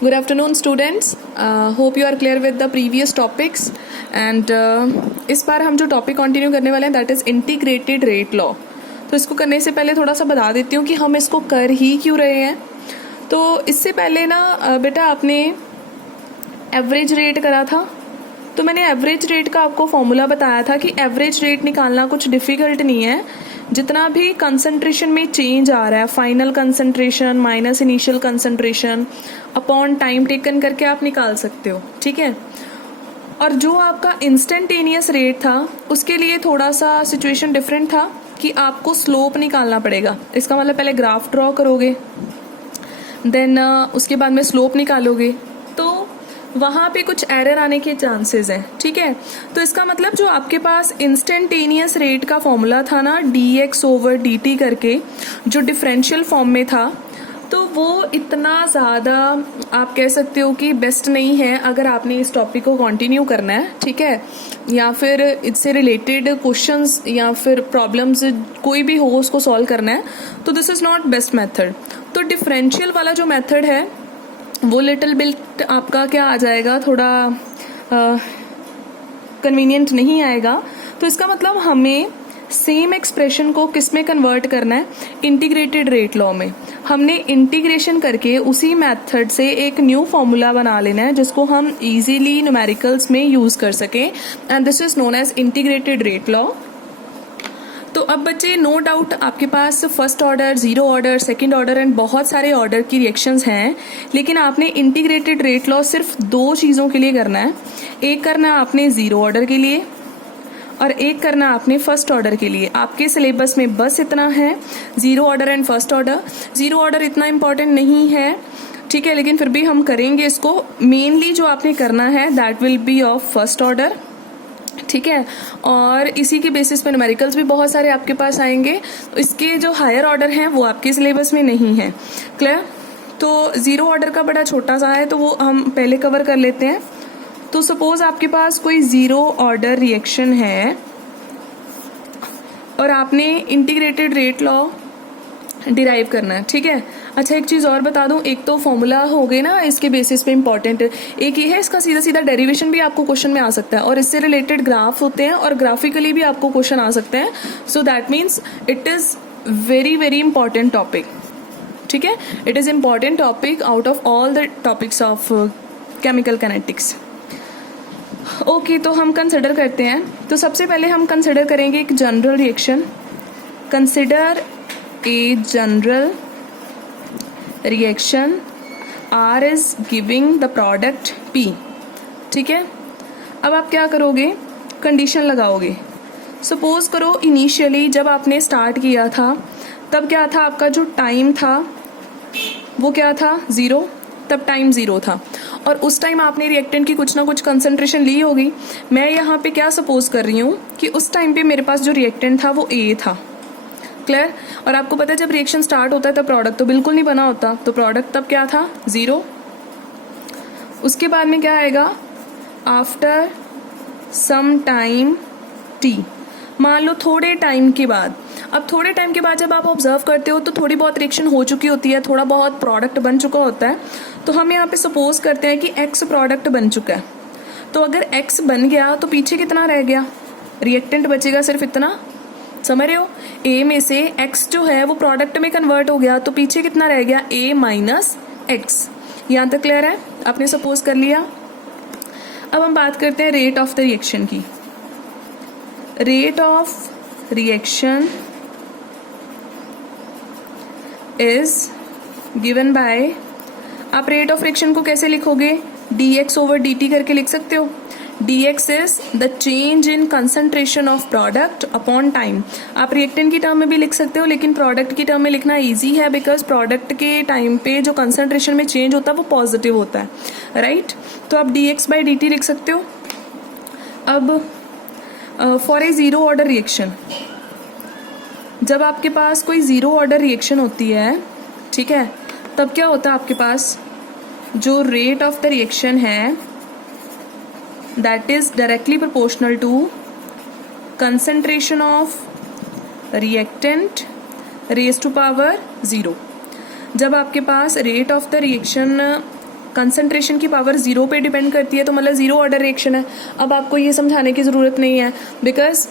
Good afternoon students. Hope you are clear with the previous topics and इस बार हम जो topic continue करने वाले हैं that is integrated rate law. तो इसको करने से पहले थोड़ा सा बता देती हूँ कि हम इसको कर ही क्यों रहे हैं। तो इससे पहले ना बेटा आपने एवरेज रेट करा था, तो मैंने एवरेज रेट का आपको फॉर्मूला बताया था कि एवरेज रेट निकालना कुछ डिफ़िकल्ट नहीं है। जितना भी कंसंट्रेशन में चेंज आ रहा है, final concentration minus initial concentration upon time taken करके आप निकाल सकते हो, ठीक है। और जो आपका इंस्टेंटेनियस रेट था उसके लिए थोड़ा सा सिचुएशन डिफरेंट था कि आपको स्लोप निकालना पड़ेगा। इसका मतलब पहले ग्राफ ड्रॉ करोगे, देन उसके बाद में स्लोप निकालोगे, तो वहाँ पे कुछ एरर आने के चांसेस हैं, ठीक है। तो इसका मतलब जो आपके पास इंस्टेंटेनियस रेट का फॉर्मूला था ना dx/dt करके, जो डिफरेंशियल फॉर्म में था, तो वो इतना ज़्यादा आप कह सकते हो कि बेस्ट नहीं है अगर आपने इस टॉपिक को कंटिन्यू करना है, ठीक है। या फिर इससे रिलेटेड क्वेश्चंस या फिर प्रॉब्लम्स कोई भी हो उसको सॉल्व करना है, तो this is not best method. तो डिफरेंशियल वाला जो मेथड है वो लिटिल बिट आपका क्या आ जाएगा, थोड़ा कन्वीनियंट नहीं आएगा। तो इसका मतलब हमें सेम एक्सप्रेशन को किस में कन्वर्ट करना है, इंटीग्रेटेड रेट लॉ में। हमने इंटीग्रेशन करके उसी मेथड से एक न्यू फॉर्मूला बना लेना है जिसको हम इजीली न्यूमेरिकल्स में यूज कर सकें, and this is known as integrated rate law. तो अब बच्चे नो डाउट आपके पास first order, zero order, second order and बहुत सारे ऑर्डर की रिएक्शंस हैं, लेकिन आपने इंटीग्रेटेड रेट लॉ सिर्फ दो चीज़ों के लिए करना है। एक करना आपने जीरो ऑर्डर के लिए और एक करना आपने फर्स्ट ऑर्डर के लिए। आपके सिलेबस में बस इतना है, zero order and first order. Zero order इतना इंपॉर्टेंट नहीं है, ठीक है, लेकिन फिर भी हम करेंगे इसको। मेनली जो आपने करना है that will be of first order, ठीक है। और इसी के बेसिस पे न्यूमेरिकल्स भी बहुत सारे आपके पास आएंगे। इसके जो हायर ऑर्डर हैं वो आपके सिलेबस में नहीं है, क्लियर। तो जीरो ऑर्डर का बड़ा छोटा सा है तो वो हम पहले कवर कर लेते हैं। तो सपोज आपके पास कोई जीरो ऑर्डर रिएक्शन है और आपने इंटीग्रेटेड रेट लॉ डिराइव करना है, ठीक है। अच्छा एक चीज़ और बता दूं, एक तो फॉर्मूला हो गए ना इसके बेसिस पे इंपॉर्टेंट, एक ये है इसका सीधा सीधा डेरिवेशन भी आपको क्वेश्चन में आ सकता है, और इससे रिलेटेड ग्राफ होते हैं और ग्राफिकली भी आपको क्वेश्चन आ सकते हैं। So that means it is very very important topic, ठीक है। It is important topic out of all the topics of chemical kinetics. Okay, तो हम कंसिडर करते हैं। तो सबसे पहले हम कंसिडर करेंगे एक general reaction. Consider a general reaction, R is giving the product P, ठीक है। अब आप क्या करोगे, कंडीशन लगाओगे। सपोज करो इनिशियली जब आपने स्टार्ट किया था तब क्या था, आपका जो टाइम था वो क्या था, जीरो। तब टाइम जीरो था और उस टाइम आपने रिएक्टेंट की कुछ ना कुछ कंसंट्रेशन ली होगी। मैं यहाँ पे क्या सपोज कर रही हूँ कि उस टाइम पे मेरे पास जो रिएक्टेंट था वो A था, क्लियर। और आपको पता है जब रिएक्शन स्टार्ट होता है तब प्रोडक्ट तो बिल्कुल नहीं बना होता, तो प्रोडक्ट तब क्या था, जीरो। उसके बाद में क्या आएगा, आफ्टर सम टाइम T, मान लो थोड़े टाइम के बाद। अब थोड़े टाइम के बाद जब आप ऑब्जर्व करते हो तो थोड़ी बहुत रिएक्शन हो चुकी होती है, थोड़ा बहुत प्रोडक्ट बन चुका होता है। तो हम यहाँ पे सपोज करते हैं कि X प्रोडक्ट बन चुका है। तो अगर X बन गया तो पीछे कितना रह गया, रिएक्टेंट बचेगा सिर्फ इतना, समझ रहे हो। A में से X जो है वो प्रोडक्ट में कन्वर्ट हो गया, तो पीछे कितना रह गया, A माइनस X। यहाँ तक क्लियर है, आपने सपोज कर लिया। अब हम बात करते हैं रेट ऑफ द रिएक्शन की। Rate of reaction is given by, आप रेट ऑफ रिएक्शन को कैसे लिखोगे, dx/dt करके लिख सकते हो। dx is the change in concentration of product upon time। आप रिएक्टेंट की टर्म में भी लिख सकते हो, लेकिन प्रोडक्ट की टर्म में लिखना इजी है बिकॉज प्रोडक्ट के टाइम पे जो कंसंट्रेशन में चेंज होता है वो पॉजिटिव होता है, राइट। तो आप dx/dt लिख सकते हो। अब for a zero order reaction, जब आपके पास कोई जीरो ऑर्डर रिएक्शन होती है, ठीक है, तब क्या होता है आपके पास जो रेट ऑफ द रिएक्शन है that is directly proportional to concentration of reactant raise to power zero. जब आपके पास rate of the reaction concentration की पावर 0 पे डिपेंड करती है, तो मतलब 0 ऑर्डर रिएक्शन है। अब आपको ये समझाने की ज़रूरत नहीं है, बिकॉज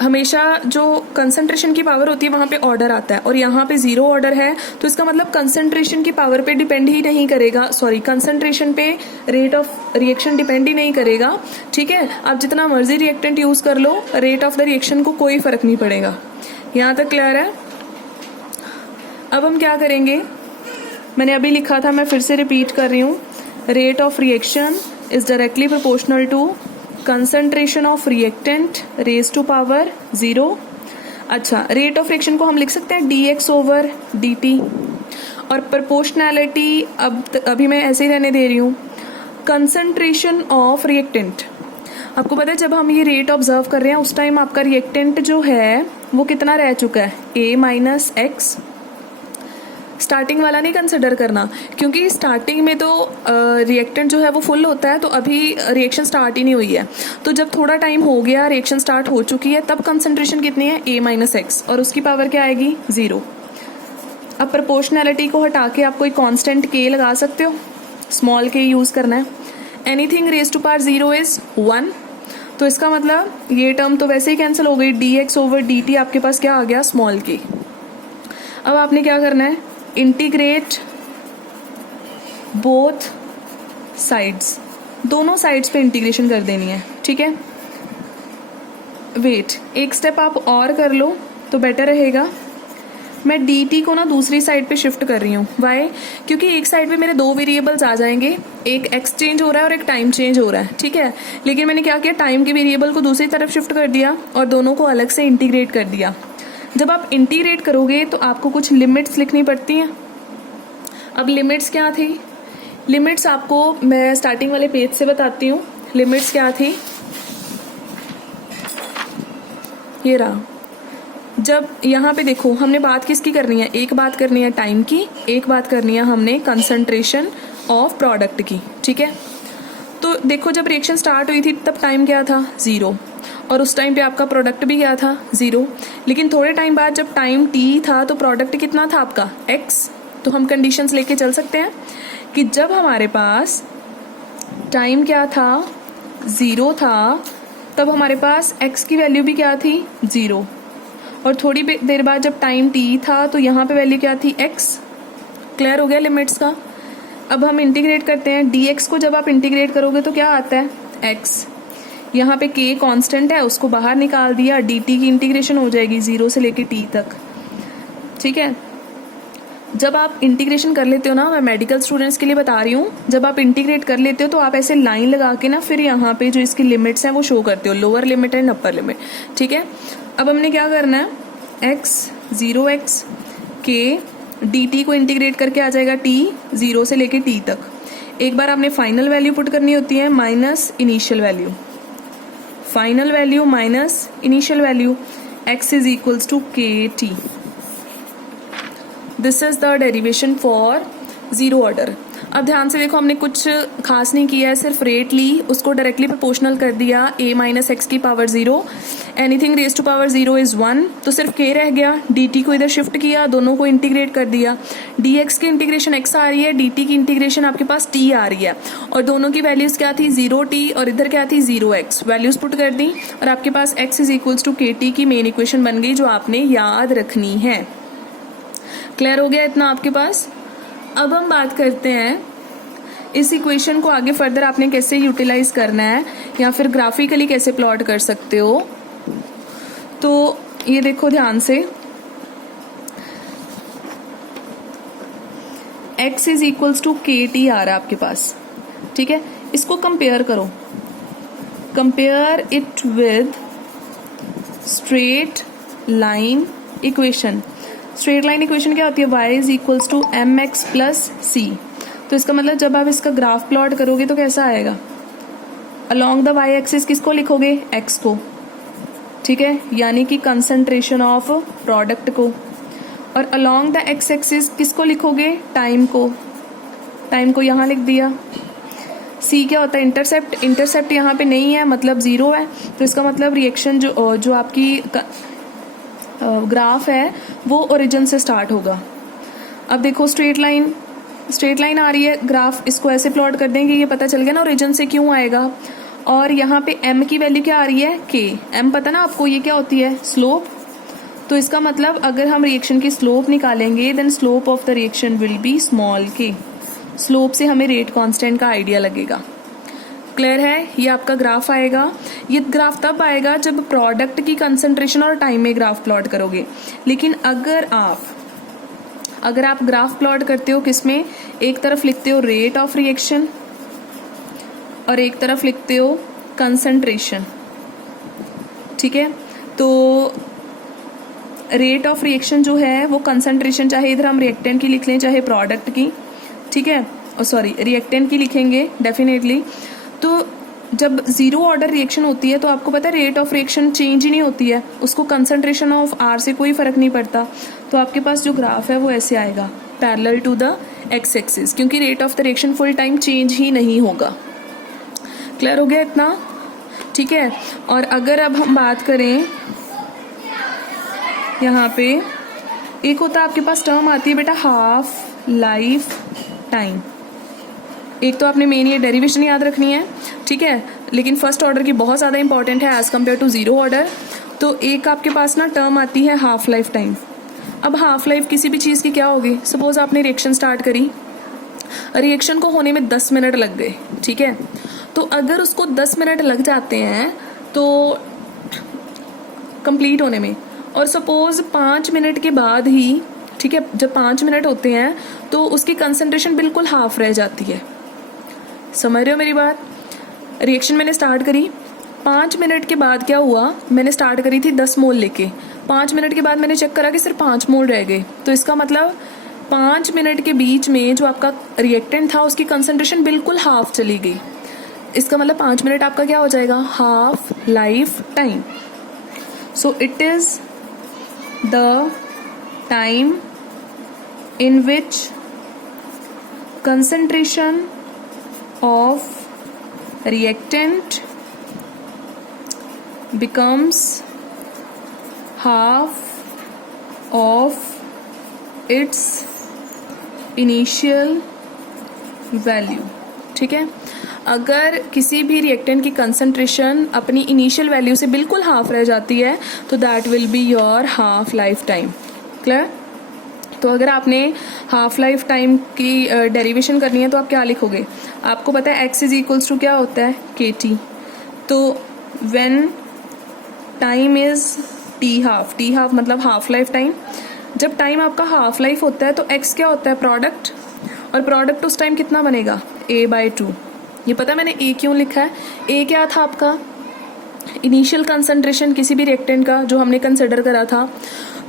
हमेशा जो कंसंट्रेशन की पावर होती है वहाँ पे ऑर्डर आता है, और यहाँ पे 0 ऑर्डर है, तो इसका मतलब कंसंट्रेशन की पावर पे डिपेंड ही नहीं करेगा, सॉरी कंसंट्रेशन पे रेट ऑफ रिएक्शन डिपेंड ही नहीं करेगा। ठीक है, आप जितना मर्जी रिएक्टेंट यूज़ कर लो, रेट ऑफ द रिएक्शन को कोई फ़र्क नहीं पड़ेगा। यहाँ तक क्लियर है? अब हम क्या करेंगे, मैंने अभी लिखा था, मैं फिर से रिपीट कर रही हूँ, rate of reaction is directly proportional to concentration of reactant raise to power 0। अच्छा, रेट ऑफ रिएक्शन को हम लिख सकते हैं dx ओवर dt, और प्रोपोर्शनैलिटी अभी मैं ऐसे ही रहने दे रही हूँ। कंसंट्रेशन ऑफ रिएक्टेंट, आपको पता है जब हम ये रेट ऑब्जर्व कर रहे हैं उस टाइम आपका रिएक्टेंट जो है वो कितना रह चुका है, a माइनस एक्स। स्टार्टिंग वाला नहीं कंसिडर करना, क्योंकि स्टार्टिंग में तो रिएक्टेंट जो है वो फुल होता है, तो अभी रिएक्शन स्टार्ट ही नहीं हुई है। तो जब थोड़ा टाइम हो गया, रिएक्शन स्टार्ट हो चुकी है, तब कंसंट्रेशन कितनी है, a माइनस एक्स, और उसकी पावर क्या आएगी, 0। अब प्रोपोर्शनैलिटी को हटा के आप कोई कांस्टेंट k लगा सकते हो, स्मॉल k यूज़ करना है। Anything raise to power 0 is 1, तो इसका मतलब ये टर्म तो वैसे ही कैंसिल हो गई, dx ओवर dt आपके पास क्या आ गया, स्मॉल k। अब आपने क्या करना है, इंटीग्रेट बोथ साइड्स, दोनों साइड्स पे इंटीग्रेशन कर देनी है। ठीक है, वेट, एक स्टेप आप और कर लो तो बेटर रहेगा। मैं dt को ना दूसरी साइड पे शिफ्ट कर रही हूँ, वाई, क्योंकि एक साइड पे मेरे 2 वेरिएबल्स आ जाएंगे, एक x चेंज हो रहा है और एक टाइम चेंज हो रहा है। ठीक है, लेकिन मैंने क्या किया, टाइम के वेरिएबल को दूसरी तरफ शिफ्ट कर दिया और दोनों को अलग से इंटीग्रेट कर दिया। जब आप इंटीग्रेट करोगे तो आपको कुछ लिमिट्स लिखनी पड़ती हैं। अब लिमिट्स क्या थी, लिमिट्स आपको मैं स्टार्टिंग वाले पेज से बताती हूँ। लिमिट्स क्या थी, ये रहा। जब यहाँ पे देखो, हमने बात किसकी करनी है, एक बात करनी है टाइम की, एक बात करनी है हमने कंसंट्रेशन ऑफ प्रोडक्ट की। ठीक है, तो देखो जब रिएक्शन स्टार्ट हुई थी तब टाइम क्या था, 0, और उस टाइम पे आपका प्रोडक्ट भी क्या था, 0। लेकिन थोड़े टाइम बाद जब टाइम t था तो प्रोडक्ट कितना था आपका, x। तो हम कंडीशंस लेके चल सकते हैं कि जब हमारे पास टाइम क्या था, 0 था, तब हमारे पास x की वैल्यू भी क्या थी, 0, और थोड़ी देर बाद जब टाइम t था तो यहाँ पे वैल्यू क्या थी, x। क्लियर हो गया लिमिट्स का? अब हम इंटीग्रेट करते हैं, dx को जब आप इंटीग्रेट करोगे तो क्या आता है, x। यहाँ पे k कांस्टेंट है, उसको बाहर निकाल दिया, dt की इंटीग्रेशन हो जाएगी 0 से लेके t तक। ठीक है, जब आप इंटीग्रेशन कर लेते हो ना, मैं मेडिकल स्टूडेंट्स के लिए बता रही हूँ, जब आप इंटीग्रेट कर लेते हो तो आप ऐसे लाइन लगा के ना फिर यहाँ पे जो इसकी लिमिट्स हैं वो शो करते हो, lower limit and upper limit. ठीक है, अब हमने क्या करना है, x 0x k dt को इंटीग्रेट करके आ जाएगा t 0 से लेके t तक। एक बार आपने फाइनल वैल्यू पुट करनी होती है minus initial value, final value minus initial value, x is equals to kt। This is the derivation for 0 order. अब ध्यान से देखो, हमने कुछ खास नहीं किया है, सिर्फ रेट ली, उसको डायरेक्टली प्रोपोर्शनल कर दिया, a माइनस एक्स की power 0, anything raise to power 0 is 1, तो सिर्फ k रह गया, dt को इधर शिफ्ट किया, दोनों को इंटीग्रेट कर दिया, dx की इंटीग्रेशन x आ रही है, dt की इंटीग्रेशन आपके पास t आ रही है, और दोनों की वैल्यूज क्या थी, 0t और इधर क्या थी, 0x। वैल्यूज पुट कर दी और आपके पास x is equals to kt की मेन इक्वेशन बन गई, जो आपने याद रखनी है। क्लियर हो गया इतना आपके पास? अब हम बात करते हैं इस इक्वेशन को आगे फर्दर आपने कैसे यूटिलाइज करना है, या फिर ग्राफिकली कैसे प्लॉट कर सकते हो। तो ये देखो ध्यान से, x is equals to kt आ रहा है आपके पास। ठीक है, इसको कंपेयर करो, compare it with straight line equation. Straight line equation क्या होती है, y is equals to mx plus c. तो इसका मतलब जब आप इसका ग्राफ प्लॉट करोगे तो कैसा आएगा, अलोंग द y एक्सिस किसको लिखोगे, x को। ठीक है, यानी कि कंसंट्रेशन ऑफ प्रोडक्ट को, और अलोंग द x एक्सिस किसको लिखोगे, टाइम को। टाइम को यहाँ लिख दिया। c क्या होता है, इंटरसेप्ट। इंटरसेप्ट यहाँ पे नहीं है, मतलब 0 है, तो इसका मतलब रिएक्शन जो आपकी ग्राफ है वो ओरिजिन से स्टार्ट होगा। अब देखो स्ट्रेट लाइन स्ट्रेट लाइन आ रही है, ग्राफ इसको ऐसे प्लॉट कर देंगे, ये पता चल गया ना ओरिजिन से क्यों आएगा। और यहाँ पे m की वैल्यू क्या आ रही है, k। m पता ना आपको, ये क्या होती है, स्लोप। तो इसका मतलब अगर हम रिएक्शन की स्लोप निकालेंगे then slope of the reaction will be small k। Slope से हमें रेट कांस्टेंट का आइडिया लगेगा। क्लियर है, ये आपका ग्राफ आएगा। ये ग्राफ तब आएगा जब प्रोडक्ट की कंसंट्रेशन और टाइम में ग्राफ प्लॉट करोगे। लेकिन अगर आप ग्राफ प्लॉट करते हो किसमें, एक तरफ लिखते हो रेट ऑफ रिएक्शन और एक तरफ लिखते हो कंसंट्रेशन, ठीक है। तो रेट ऑफ रिएक्शन जो है वो कंसंट्रेशन, चाहे इधर हम रिएक्टेंट की लिख लें चाहे प्रोडक्ट की, ठीक है, सॉरी रिएक्टेंट की लिखेंगे डेफिनेटली। तो जब जीरो ऑर्डर रिएक्शन होती है तो आपको पता है रेट ऑफ रिएक्शन चेंज ही नहीं होती है, उसको कंसंट्रेशन ऑफ आर से कोई फर्क नहीं पड़ता। तो आपके पास जो ग्राफ है वो ऐसे आएगा parallel to the x axis, क्योंकि rate of the reaction full time change ही नहीं होगा। क्लियर हो गया इतना, ठीक है। और अगर अब हम बात करें यहाँ पे, एक होता है आपके पास टर्म आती है बेटा हाफ लाइफ टाइम। एक तो आपने मेन ये डेरिवेशन याद रखनी है, ठीक है, लेकिन फर्स्ट ऑर्डर की बहुत ज़्यादा इंपॉर्टेंट है as compare to zero order. तो एक आपके पास ना टर्म आती है हाफ लाइफ टाइम। अब हाफ लाइफ किसी भी चीज़ की क्या होगी, सपोज आपने रिएक्शन स्टार्ट करी, रिएक्शन को होने में 10 मिनट लग गए, ठीक है। तो अगर उसको 10 मिनट लग जाते हैं तो कंप्लीट होने में, और सपोज 5 मिनट के बाद ही, ठीक है, जब 5 मिनट होते हैं तो उसकी कंसंट्रेशन बिल्कुल हाफ रह जाती है। समझ रहे हो मेरी बात। रिएक्शन मैंने स्टार्ट करी, 5 मिनट के बाद क्या हुआ, मैंने स्टार्ट करी थी 10 मोल लेके, 5 मिनट के बाद मैंने चेक करा कि सिर्फ 5 मोल रह गए। तो इसका मतलब 5 मिनट के बीच में जो आपका रिएक्टेंट था उसकी कंसंट्रेशन बिल्कुल हाफ चली गई। इसका मतलब 5 मिनट आपका क्या हो जाएगा, half life time. So it is the time in which concentration of reactant becomes half of its initial value, ठीक है। अगर किसी भी रिएक्टेंट की कंसंट्रेशन अपनी इनिशियल वैल्यू से बिल्कुल हाफ रह जाती है तो that will be your half life time. Clear. तो अगर आपने हाफ लाइफ टाइम की डेरिवेशन करनी है तो आप क्या लिखोगे, आपको पता है x इज इक्वल्स टू क्या होता है, kt। तो when time is T half मतलब हाफ लाइफ टाइम। जब टाइम आपका हाफ लाइफ होता है तो x क्या होता है, प्रोडक्ट, और प्रोडक्ट उस टाइम कितना बनेगा, a/2। ये पता है मैंने a क्यों लिखा है, a क्या था आपका, इनिशियल कंसंट्रेशन किसी भी रिएक्टेंट का जो हमने कंसिडर करा था।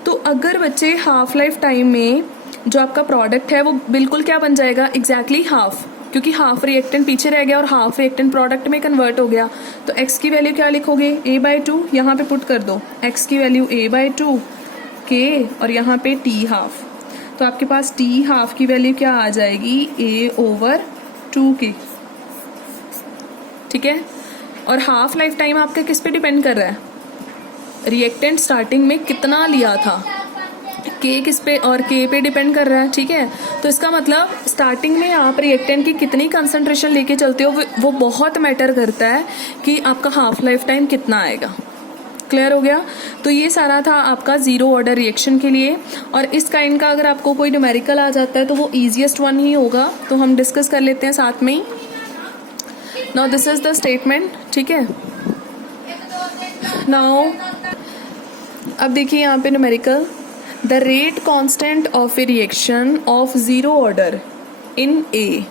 तो अगर बच्चे हाफ लाइफ टाइम में जो आपका प्रोडक्ट है वो बिल्कुल क्या बन जाएगा, एग्जैक्टली हाफ, क्योंकि हाफ रिएक्टेंट पीछे रह गया और हाफ रिएक्टेंट प्रोडक्ट में कन्वर्ट हो गया। तो x की वैल्यू क्या लिखोगे, a/2, यहाँ पे पुट कर दो x की वैल्यू a/2 k और यहाँ पे t हाफ। तो आपके पास t हाफ की वैल्यू क्या आ जाएगी, a/2k, ठीक है। और हाफ लाइफ टाइम आपका किस पे डिपेंड कर रहा है, रिएक्टेंट स्टार्टिंग में कितना लिया था, के किस पे, और के पे डिपेंड कर रहा है, ठीक है। तो इसका मतलब स्टार्टिंग में आप रिएक्टेंट की कितनी कंसंट्रेशन लेके चलते हो वो बहुत मैटर करता है कि आपका हाफ लाइफ टाइम कितना आएगा। क्लियर हो गया। तो ये सारा था आपका जीरो ऑर्डर रिएक्शन के लिए। और इस काइंड का अगर आपको कोई न्यूमेरिकल आ जाता है तो वो ईजीएस्ट वन ही होगा, तो हम डिस्कस कर लेते हैं साथ में ही। Now this is the statement, ठीक है। नाउ अब देखिए यहाँ पे numerical, the rate constant of a reaction of zero order in a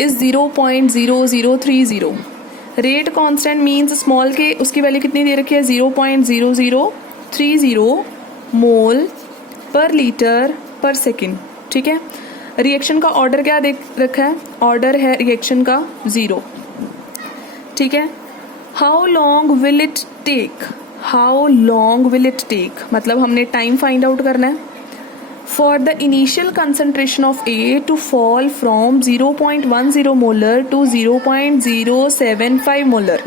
is 0.0030। Rate constant means small k, उसकी वैल्यू कितनी दे रखी है, 0.0030 मोल पर लीटर पर सेकेंड, ठीक है। रिएक्शन का ऑर्डर क्या देख रखा है, ऑर्डर है रिएक्शन का 0, ठीक है। How long will it take, मतलब हमने टाइम फाइंड आउट करना है for the initial concentration of A to fall from 0.10 molar to 0.075 molar,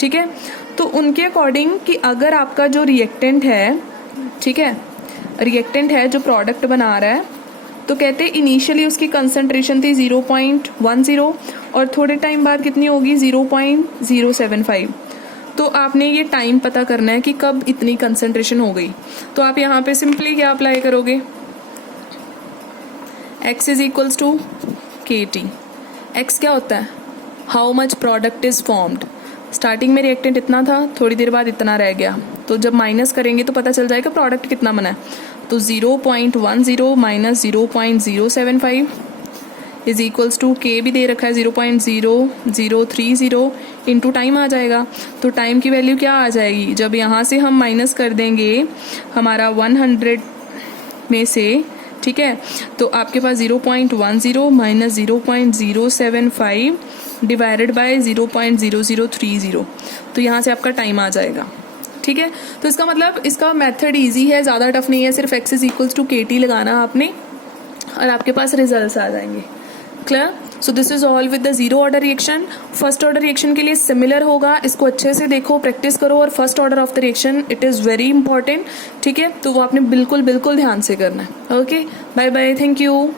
ठीक है। तो उनके अकॉर्डिंग कि अगर आपका जो रिएक्टेंट है, ठीक है, रिएक्टेंट है जो प्रोडक्ट बना रहा है तो कहते हैं इनिशियली उसकी कंसंट्रेशन थी 0.10 और थोड़े टाइम बाद कितनी होगी 0.075। तो आपने ये टाइम पता करना है कि कब इतनी कंसंट्रेशन हो गई। तो आप यहाँ पे सिंपली क्या अप्लाई करोगे, x is equals to KT। x क्या होता है, how much product is formed. Starting में रिएक्टेंट इतना था, थोड़ी देर बाद इतना रह गया, तो जब माइनस करेंगे तो पता चल जाएगा प्रोडक्ट कितना बना है। तो 0.10 minus 0.075 is equals to K भी दे रखा है 0.0030 इंटू टाइम आ जाएगा। तो टाइम की वैल्यू क्या आ जाएगी, जब यहाँ से हम माइनस कर देंगे हमारा 100 में से, ठीक है, तो आपके पास 0.10 माइनस 0.075 डिवाइडेड बाय 0.0030, तो यहाँ से आपका टाइम आ जाएगा। ठीक है, तो इसका मतलब इसका मेथड इजी है, ज़्यादा टफ नहीं है, सिर्फ x is equals to KT लगाना आपने और आपके पास रिजल्ट्स आ जाएंगे। Clear? So this is all with the zero order reaction. First order reaction के लिए सिमिलर होगा, इसको अच्छे से देखो, प्रैक्टिस करो, और first order of the reaction it is very important. ठीक है, तो वो आपने बिल्कुल बिल्कुल ध्यान से करना है। Okay, bye bye, thank you.